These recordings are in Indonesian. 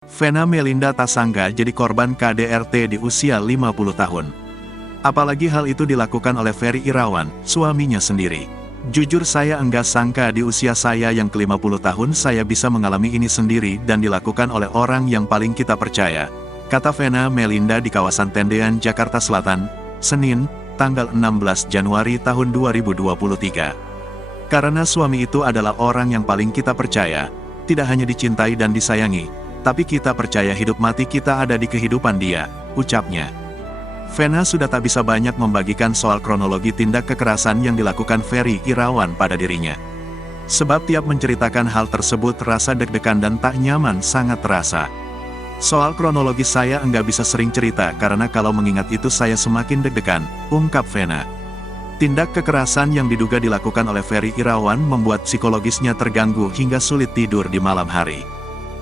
Vena Melinda tak sangka jadi korban KDRT di usia 50 tahun. Apalagi hal itu dilakukan oleh Ferry Irawan, suaminya sendiri. Jujur saya enggak sangka di usia saya yang ke-50 tahun saya bisa mengalami ini sendiri dan dilakukan oleh orang yang paling kita percaya, kata Vena Melinda di kawasan Tendean, Jakarta Selatan, Senin, tanggal 16 Januari tahun 2023. Karena suami itu adalah orang yang paling kita percaya, tidak hanya dicintai dan disayangi, tapi kita percaya hidup mati kita ada di kehidupan dia, ucapnya. Vena sudah tak bisa banyak membagikan soal kronologi tindak kekerasan yang dilakukan Ferry Irawan pada dirinya. Sebab tiap menceritakan hal tersebut rasa deg-degan dan tak nyaman sangat terasa. Soal kronologi saya enggak bisa sering cerita karena kalau mengingat itu saya semakin deg-degan, ungkap Vena. Tindak kekerasan yang diduga dilakukan oleh Ferry Irawan membuat psikologisnya terganggu hingga sulit tidur di malam hari.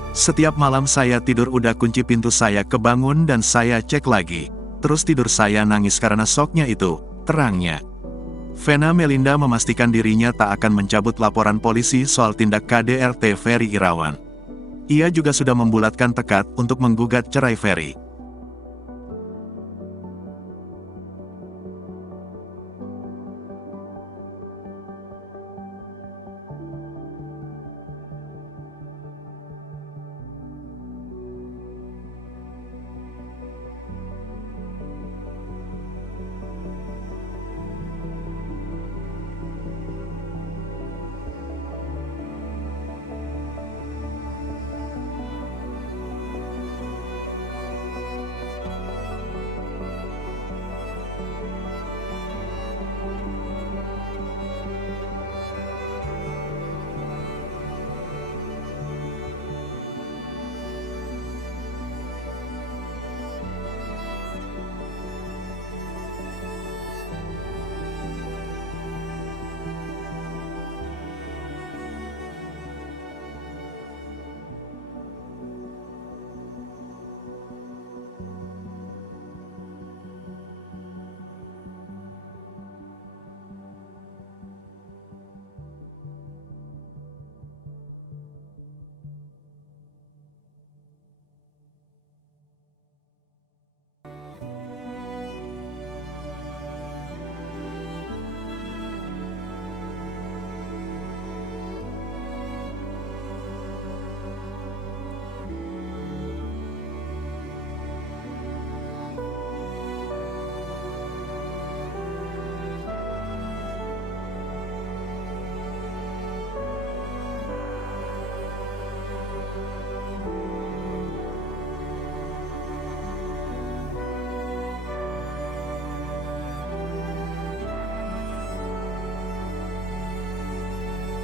Setiap malam saya tidur udah kunci pintu saya kebangun dan saya cek lagi. Terus tidur saya nangis karena syoknya itu, terangnya. Vena Melinda memastikan dirinya tak akan mencabut laporan polisi soal tindak KDRT Ferry Irawan. Ia juga sudah membulatkan tekad untuk menggugat cerai Ferry.